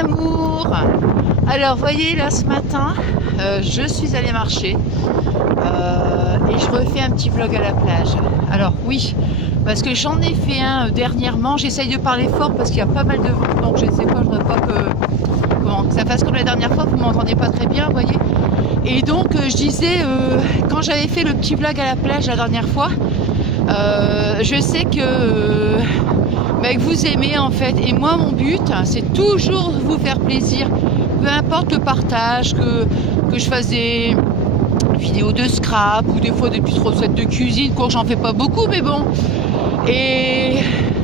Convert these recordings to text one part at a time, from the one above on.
amour. Alors voyez là ce matin je suis allée marcher et je refais un petit vlog à la plage. Alors oui, parce que j'en ai fait un dernièrement. J'essaye de parler fort parce qu'il y a pas mal de vent, donc je ne sais pas, je voudrais pas que ça fasse comme la dernière fois, vous m'entendez pas très bien, vous voyez. Et donc je disais quand j'avais fait le petit vlog à la plage la dernière fois, je sais que vous aimez en fait, et moi mon but c'est toujours vous faire plaisir, peu importe le partage, que je fasse des vidéos de scrap ou des fois des petites recettes de cuisine, quoi, j'en fais pas beaucoup mais bon. Et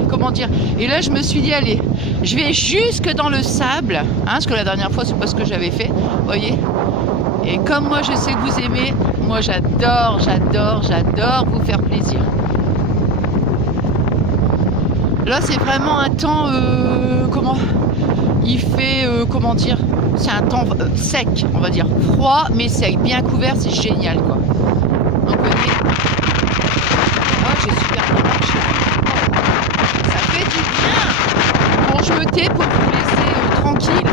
comment dire, et là je me suis dit allez, je vais jusque dans le sable, parce que la dernière fois c'est pas ce que j'avais fait, vous voyez. Et comme moi je sais que vous aimez, moi j'adore vous faire plaisir. Là c'est vraiment un temps, il fait, comment dire, c'est un temps sec, on va dire, froid mais sec, bien couvert, c'est génial quoi. Donc voyez, moi j'ai super bien marché, ça fait du bien. Bon, je me tais pour vous laisser tranquille,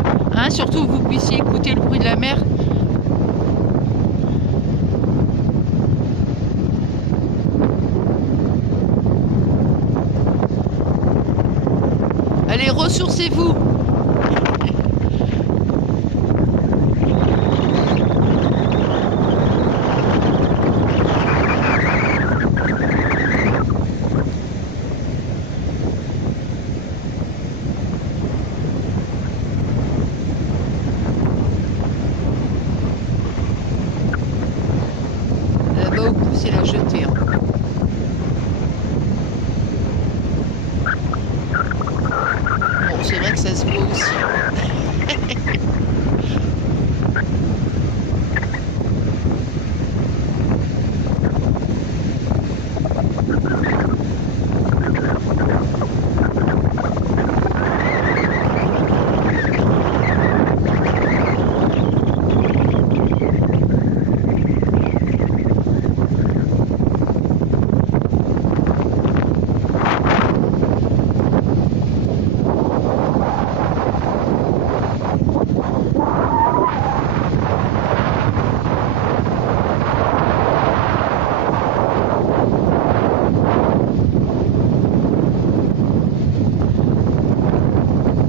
surtout que vous puissiez écouter le bruit de la mer. Allez, ressourcez-vous. Là-bas au bout, c'est la jetée. Bon, c'est vrai que ça se voit aussi.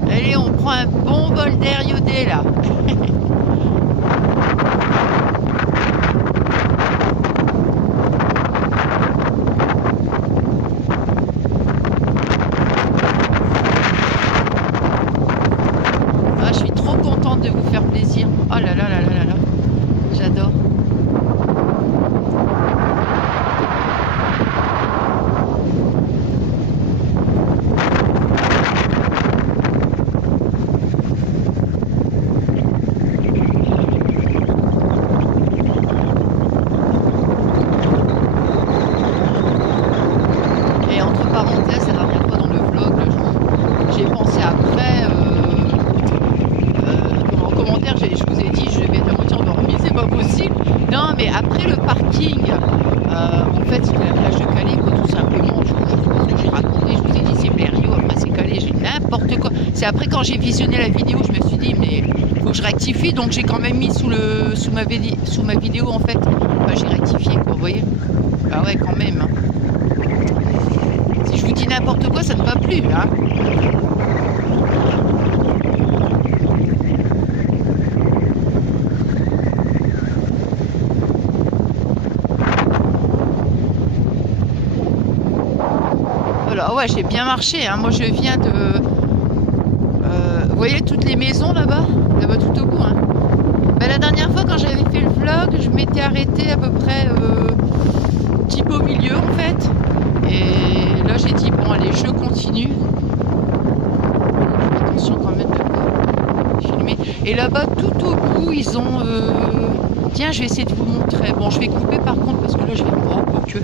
Allez, on prend un bon bol d'air iodé là. Ah, je suis trop contente de vous faire plaisir. Oh là là là là là là, j'adore. Parenthèse, la dernière fois dans le vlog, j'ai pensé après, en commentaire, je vous ai dit, je vais être à moitié endormie, c'est pas possible. Non, mais après le parking, en fait, c'était la plage de Calais, quoi, tout simplement. Je sais pas ce que j'ai raconté, je vous ai dit, c'est Blériot, après c'est Calais, j'ai n'importe quoi. C'est après, quand j'ai visionné la vidéo, je me suis dit, mais il faut que je rectifie, donc j'ai quand même mis sous ma vidéo, en fait. Enfin, j'ai rectifié, quoi, vous voyez. Ah ouais, quand même. Si je vous dis n'importe quoi, ça ne va plus, Voilà, ouais, j'ai bien marché, Moi, je viens de... vous voyez toutes les maisons là-bas tout au bout, la dernière fois, quand j'avais fait le vlog, je m'étais arrêtée à peu près petit peu au milieu, en fait. Et là, j'ai dit, bon, allez, je continue. Attention quand même de filmer. Et là-bas, tout au bout, ils ont... Tiens, je vais essayer de vous montrer. Bon, je vais couper par contre, parce que là, je vais... Oh, que...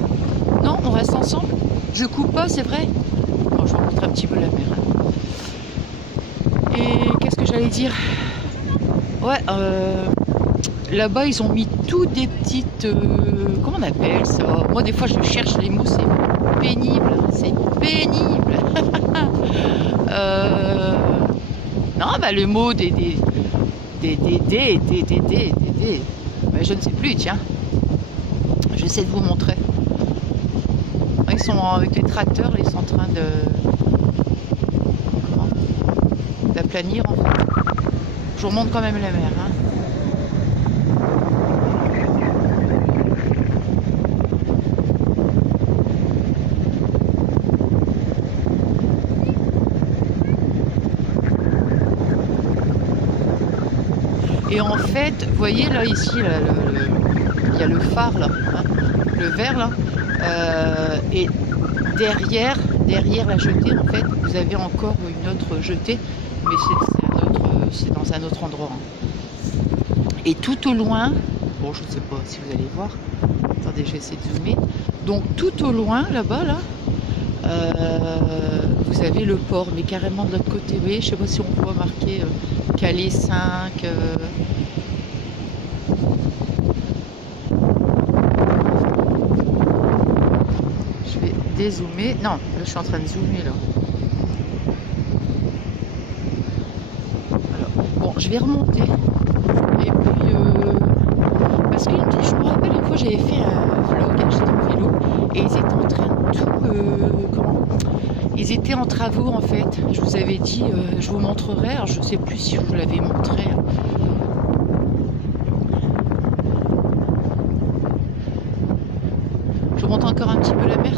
Non, on reste ensemble. Je coupe pas, c'est vrai. Bon, je vais vous montrer un petit peu la mer. Et qu'est-ce que j'allais dire? Ouais, là-bas, ils ont mis tout des petites... comment on appelle ça? Moi, des fois, je cherche les mots, c'est pénible. C'est pénible. Non, bah le mot bah, je ne sais plus, tiens. J'essaie de vous montrer. Ils sont avec les tracteurs, ils sont en train d'aplanir en fait. Je vous remonte quand même la mer. Hein. Et en fait, vous voyez là ici, là, il y a le phare là, hein, le vert là, et derrière la jetée, en fait, vous avez encore une autre jetée, mais c'est dans un autre endroit. Hein. Et tout au loin, bon, je ne sais pas si vous allez voir, attendez, je vais essayer de zoomer. Donc tout au loin, là-bas, là, vous avez le port, mais carrément de l'autre côté. Vous voyez, je ne sais pas si on peut marquer Calais 5. Je vais dézoomer. Non, là je suis en train de zoomer là. Alors, bon, je vais remonter. Et puis, parce que je me rappelle une fois, j'avais fait un vlog, j'étais en vélo, et ils étaient en train de tout. Ils étaient en travaux en fait. Je vous avais dit, je vous montrerai. Alors, je ne sais plus si je vous l'avais montré. Je vous montre encore un petit peu la mer.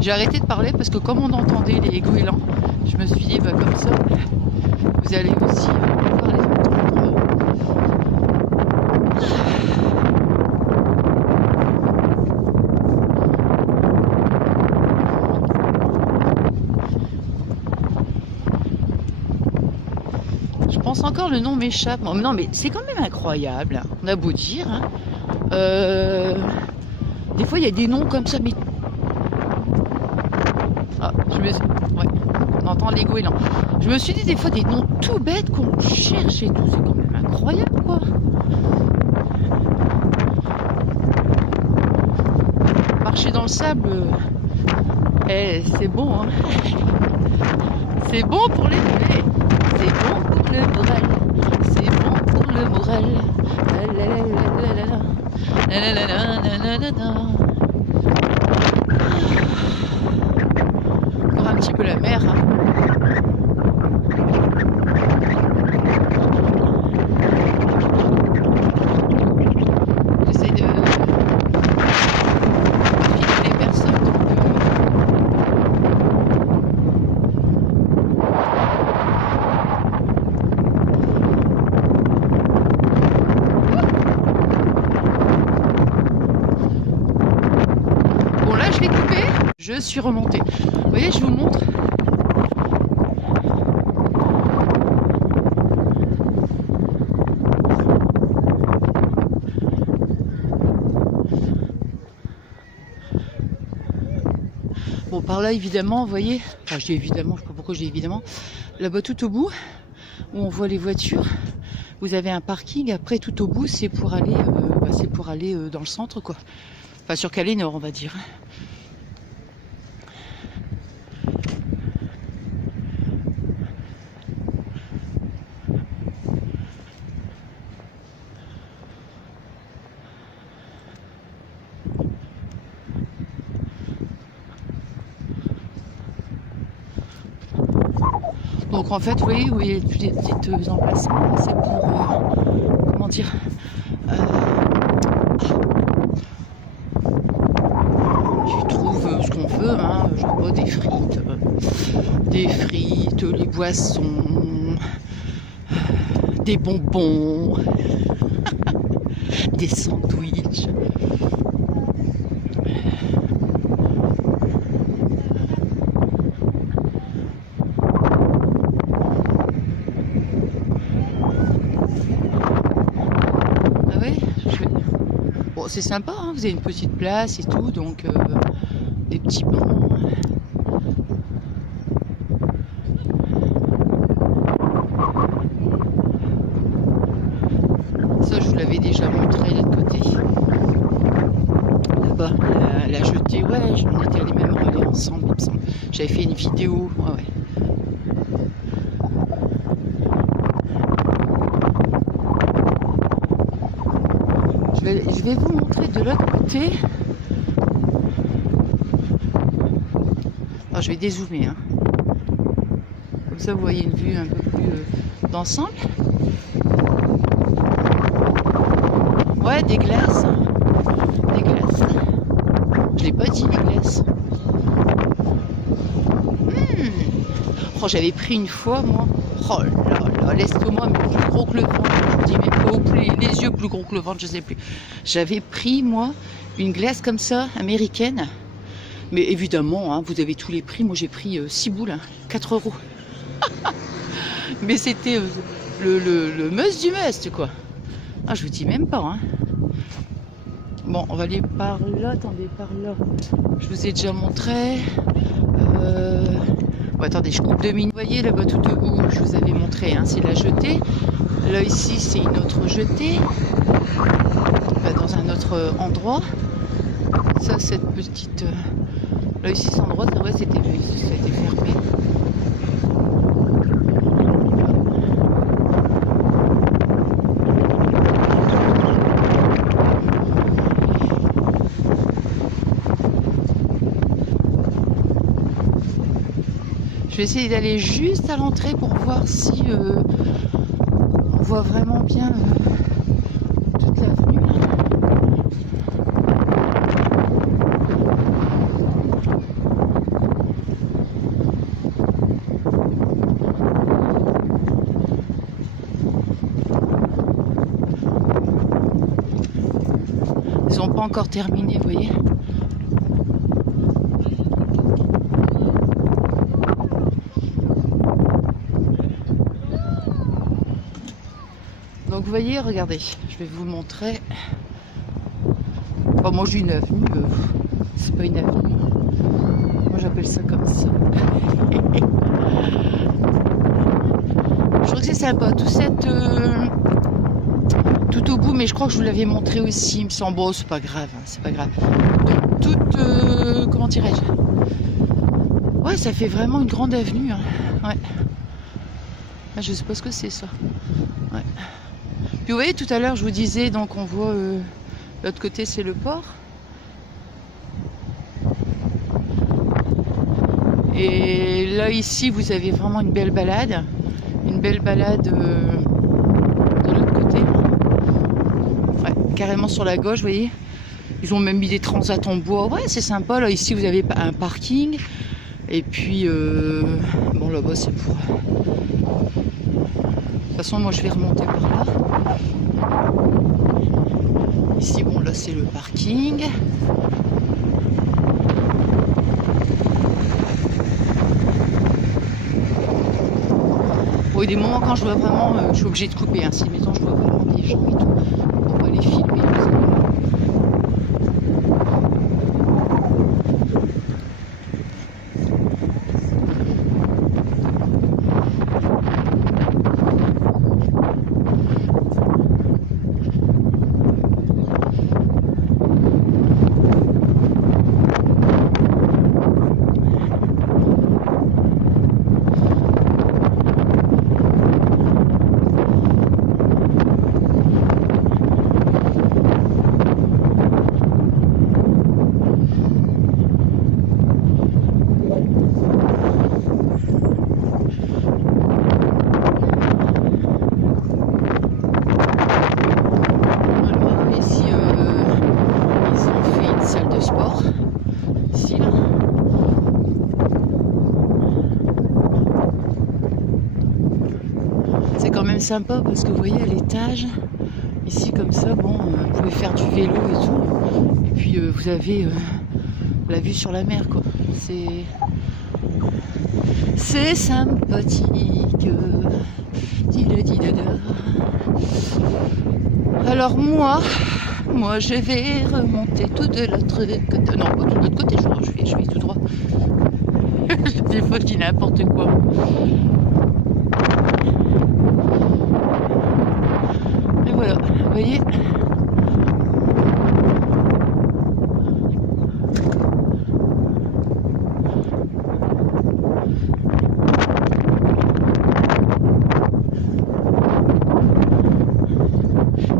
J'ai arrêté de parler parce que comme on entendait les goélands, je me suis dit, bah, comme ça, vous allez aussi pouvoir les entendre. Je pense encore, le nom m'échappe. Non, mais c'est quand même incroyable. On a beau dire. Hein. Des fois, il y a des noms comme ça, mais... Ah, ouais, on entend les goélands. Je me suis dit des fois des noms tout bêtes qu'on cherche et tout. C'est quand même incroyable, quoi. Marcher dans le sable, c'est bon, hein. C'est bon pour les mollets. C'est bon pour le moral. C'est bon pour le moral. Encore un petit peu la mer. Hein. J'essaie de filmer les personnes. Bon, là, je vais couper. Je suis remontée. Vous voyez, je vous montre. Bon, par là, évidemment, vous voyez, enfin, je dis évidemment, je sais pas pourquoi je dis évidemment, là-bas tout au bout, où on voit les voitures, vous avez un parking. Après, tout au bout, c'est pour aller, dans le centre, quoi. Enfin, sur Calais Nord, on va dire. Donc en fait, oui, il y a des petites emplacements, c'est pour, comment dire, tu trouves ce qu'on veut, hein, genre des frites, les boissons, des bonbons, des sandwichs. C'est sympa, hein, vous avez une petite place et tout, donc des petits bancs. Ça, je vous l'avais déjà montré de l'autre côté. Là-bas, la jetée, ouais, on était allés même aller ensemble, il me semble. J'avais fait une vidéo, ouais. Je vais vous montrer de l'autre côté. Alors, je vais dézoomer, hein. Comme ça, vous voyez une vue un peu plus d'ensemble. Ouais, des glaces. Des glaces. Je l'ai pas dit, les glaces. Oh, j'avais pris une fois, moi. Oh là là, l'estomac plus gros que le ventre. Je me dis, mais les yeux plus gros que le ventre, je sais plus. J'avais pris, moi, une glace comme ça, américaine. Mais évidemment, hein, vous avez tous les prix. Moi, j'ai pris 6 boules, hein, 4 €. Mais c'était le must du must, quoi. Ah, je vous dis même pas, hein. Bon, on va aller par là. Attendez, par là. Je vous ai déjà montré. Bon, attendez, je coupe 2 minutes. Vous voyez là-bas tout debout, je vous avais montré, hein, c'est la jetée. Là, ici, c'est une autre jetée. Dans un autre endroit. Ça, cette petite... Là, ici, cet endroit, c'est vrai, ça a été fermé. Je vais essayer d'aller juste à l'entrée pour voir si on voit vraiment bien toute l'avenue. Ils n'ont pas encore terminé, vous voyez. Donc vous voyez, regardez, je vais vous montrer. Bon, moi j'ai une avenue, c'est pas une avenue. Moi j'appelle ça comme ça. Je trouve que c'est sympa, tout au bout, mais je crois que je vous l'avais montré aussi, il me semble. Bon, c'est pas grave, hein, c'est pas grave. Donc toute, comment dirais-je? Ouais, ça fait vraiment une grande avenue, hein. Ouais. Ah, je sais pas ce que c'est ça. Ouais. Puis vous voyez, tout à l'heure, je vous disais, donc on voit l'autre côté, c'est le port. Et là, ici, vous avez vraiment une belle balade. Une belle balade de l'autre côté. Ouais, carrément sur la gauche, vous voyez. Ils ont même mis des transats en bois. Ouais, c'est sympa. Là, ici, vous avez un parking. Et puis, bon, là-bas, c'est pour... De toute façon, moi, je vais remonter par là. Ici, bon, là, c'est le parking. Bon, il y a des moments quand je vois vraiment... je suis obligée de couper, hein, si mettons, je vois vraiment des gens et tout, pour pas les filmer. C'est quand même sympa parce que vous voyez à l'étage, ici comme ça, bon, vous pouvez faire du vélo et tout. Et puis vous avez la vue sur la mer, quoi. C'est sympathique. Alors moi, moi je vais remonter tout de l'autre côté. Non, pas tout de l'autre côté, je vais tout droit. Des fois je dis n'importe quoi. Et voilà, vous voyez.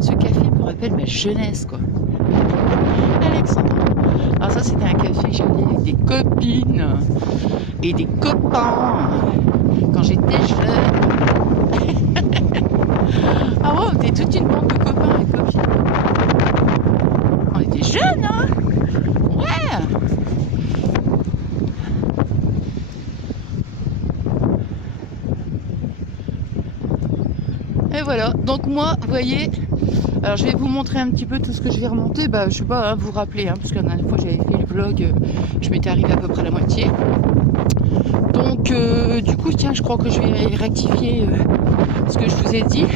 Ce café me rappelle ma jeunesse, quoi. Alexandre. Alors ça, c'était un café que j'allais avec des copines et des copains quand j'étais jeune. Ah ouais, on était toute une bande de copains et copines. On était jeunes, hein. Ouais. Et voilà, donc moi, vous voyez, alors je vais vous montrer un petit peu tout ce que je vais remonter. Bah, je sais pas, hein, vous rappeler, hein, parce que la dernière fois j'avais fait le vlog, je m'étais arrivé à peu près à la moitié. Donc du coup, tiens, je crois que je vais rectifier ce que je vous ai dit.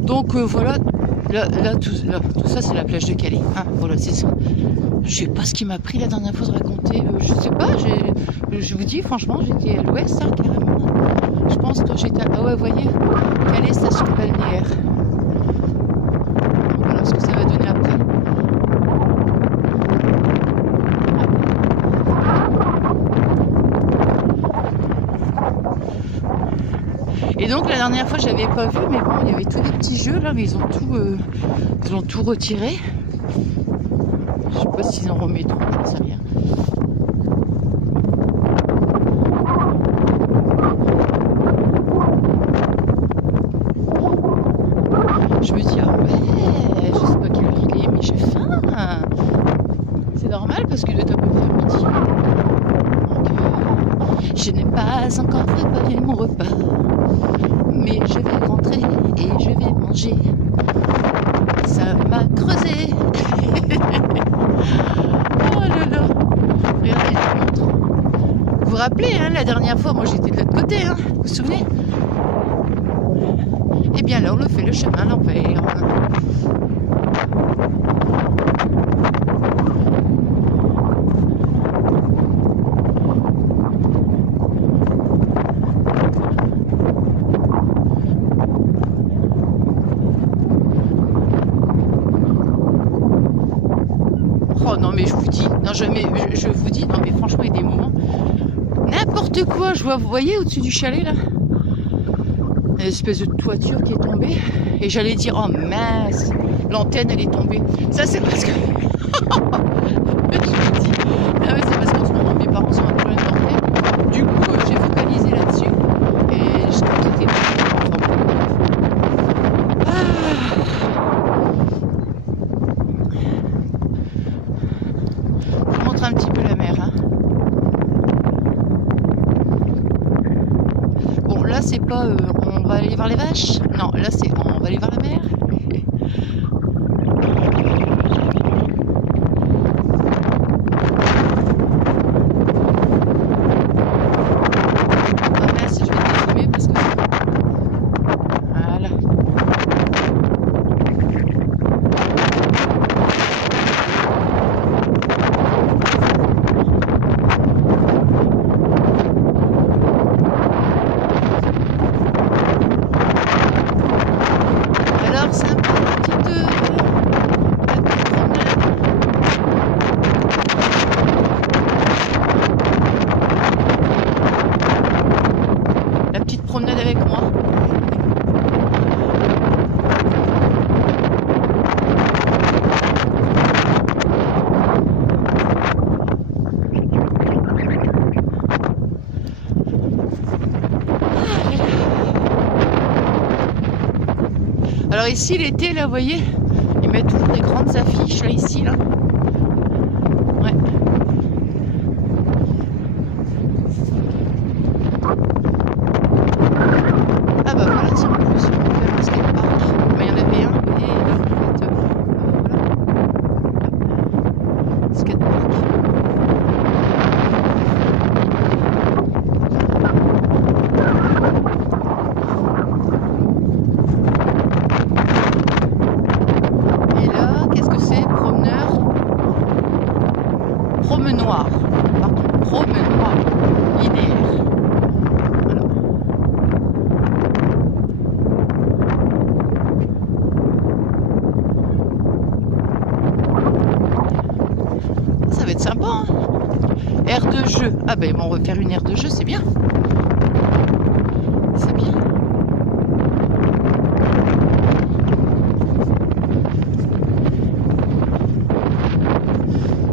Donc voilà, là, tout ça c'est la plage de Calais. Hein, voilà, c'est ça. Je sais pas ce qui m'a pris la dernière fois de raconter. Je sais pas, je vous dis franchement, j'étais à l'ouest, hein, carrément. Je pense que j'étais à... Ah ouais, vous voyez, Calais, station balnéaire. Donc voilà ce que ça va donner après. Et donc la dernière fois j'avais pas vu, mais bon, il y avait tous les petits jeux là, mais ils ont tout retiré. Je sais pas s'ils en remettront, j'en sais rien. Je me dis, ah ouais, je sais pas quelle heure il est, mais j'ai faim. C'est normal parce que de top faire midi. Donc, je n'ai pas encore préparé mon repas, mais je vais rentrer et je vais manger. Ça m'a creusé. Oh là là. Regardez, je vous montre. Vous vous rappelez, hein, la dernière fois, moi j'étais de l'autre côté, hein, vous vous souvenez? Eh bien là, on le fait le chemin l'envers. Oh non mais je vous dis, non je vous dis, non mais franchement il y a des moments, n'importe quoi, je vois, vous voyez au-dessus du chalet là, une espèce de toiture qui est tombée, et j'allais dire, oh mince, l'antenne elle est tombée, ça c'est parce que, je vous dis, ah ouais, c'est parce qu'en ce moment mes parents sont un problème d'antenne, du coup j'ai focalisé là-dessus, et je crois qu'il était un petit peu la mer, hein. Bon là c'est pas on va aller voir les vaches, non là c'est on va aller voir la mer. Ah mince, je vais dézoomer parce que voilà. C'est un peu la petite promenade. La petite promenade avec moi. Alors ici l'été là, vous voyez, ils mettent toujours des grandes affiches là ici là. Ouais. Ah bah voilà, tiens, en plus on fait un skatepark. Mais il y en avait un, vous voyez, là, en fait, voilà. Skatepark. Et là, qu'est-ce que c'est? même droit, linéaire. Voilà. Ça va être sympa, hein. Aire de jeu. Ah ben on va faire une aire de jeu, c'est bien. C'est bien.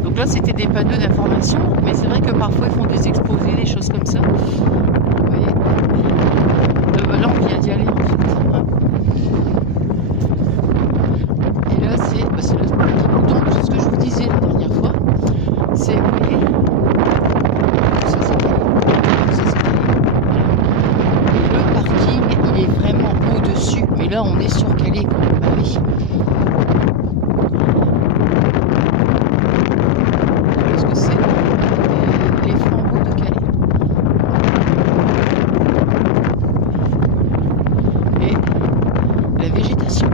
Donc là c'était des panneaux d'information, mais c'est vrai que parfois ils font des exposés, des choses comme ça. Vous voyez. Là on vient d'y aller en fait. Et là c'est le parking. Donc c'est ce que je vous disais la dernière fois. C'est, vous voyez, ça c'est calé. Ça c'est calé. Le parking il est vraiment au-dessus, mais là on est sur Calais quoi. Bah oui. Qu'est-ce que c'est? Les flambeaux de Calais. Et la végétation.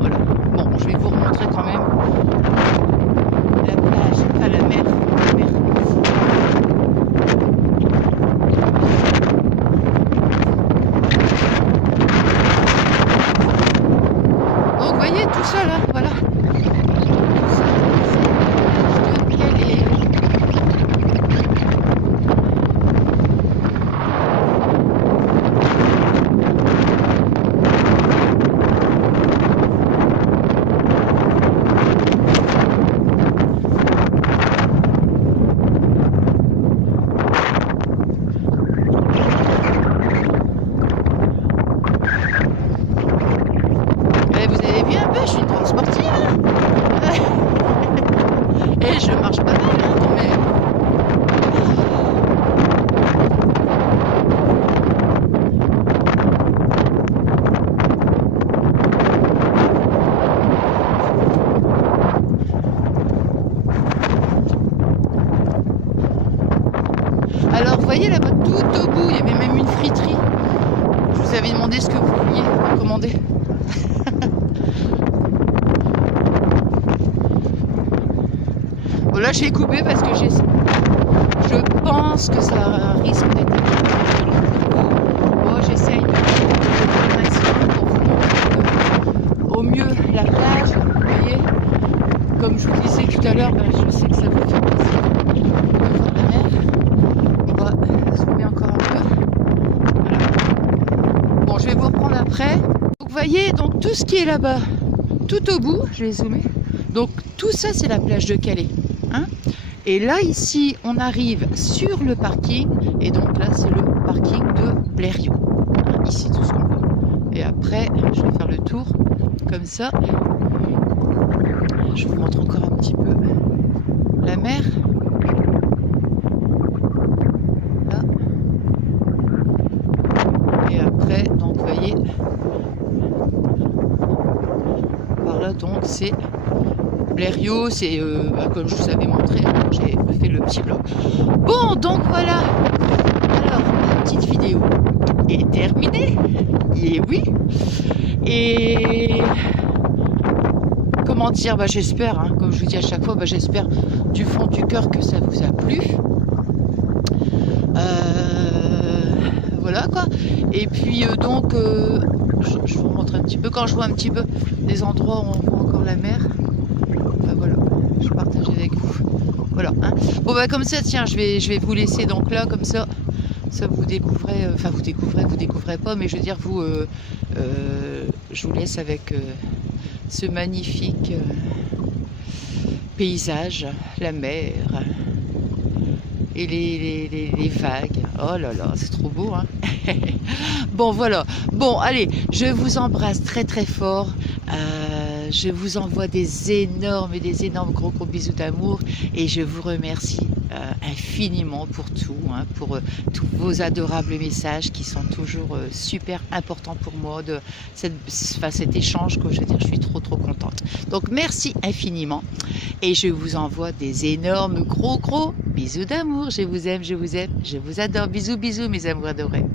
Voilà. Bon, je vais vous remontrer quand même la plage, enfin la mer. La mer. Donc vous voyez tout ça là, voilà. Tout ça, c'est de Calais. Et vous avez vu un peu, je suis une grande sportive. Hein. Et je marche pas mal hein, quand même. Alors vous voyez là-bas tout au bout, il y avait même une friterie. Je vous avais demandé ce que vous vouliez commander. Bon là j'ai coupé parce que je pense que ça risque d'être bon, j'essaye de faire maximum pour vous montrer au mieux la plage. Vous voyez, comme je vous disais tout à l'heure, ben, je sais que ça vous fait plaisir de voir la mer. On va zoomer encore un peu. Voilà. Bon, je vais vous reprendre après. Donc vous voyez, donc tout ce qui est là-bas, tout au bout, je vais zoomer. Donc tout ça c'est la plage de Calais. Hein, et là ici on arrive sur le parking et donc là c'est le parking de Blériot. Hein, ici tout ce qu'on voit. Et après je vais faire le tour comme ça. Je vous montre encore un petit peu la mer. Là. Et après donc vous voyez par là donc c'est Blériot, c'est comme je vous avais montré quand j'ai fait le petit vlog. Bon, donc voilà. Alors, la petite vidéo est terminée. Et oui. Et comment dire, bah, j'espère, hein, comme je vous dis à chaque fois, bah, j'espère du fond du cœur que ça vous a plu. Voilà quoi. Et puis donc, je vous montre un petit peu, quand je vois un petit peu des endroits où on voit encore la mer. Voilà, je partage avec vous. Voilà. Hein. Bon bah comme ça, tiens, je vais vous laisser donc là, comme ça vous découvrez, enfin vous découvrez pas, mais je veux dire vous, je vous laisse avec ce magnifique paysage, la mer et les vagues. Oh là là, c'est trop beau, hein. Bon voilà. Bon allez, je vous embrasse très très fort. Je vous envoie des énormes gros bisous d'amour et je vous remercie infiniment pour tout, hein, pour tous vos adorables messages qui sont toujours super importants pour moi, de cet échange, que je veux dire, je suis trop contente. Donc merci infiniment et je vous envoie des énormes gros bisous d'amour. Je vous aime, je vous adore. Bisous mes amours adorés.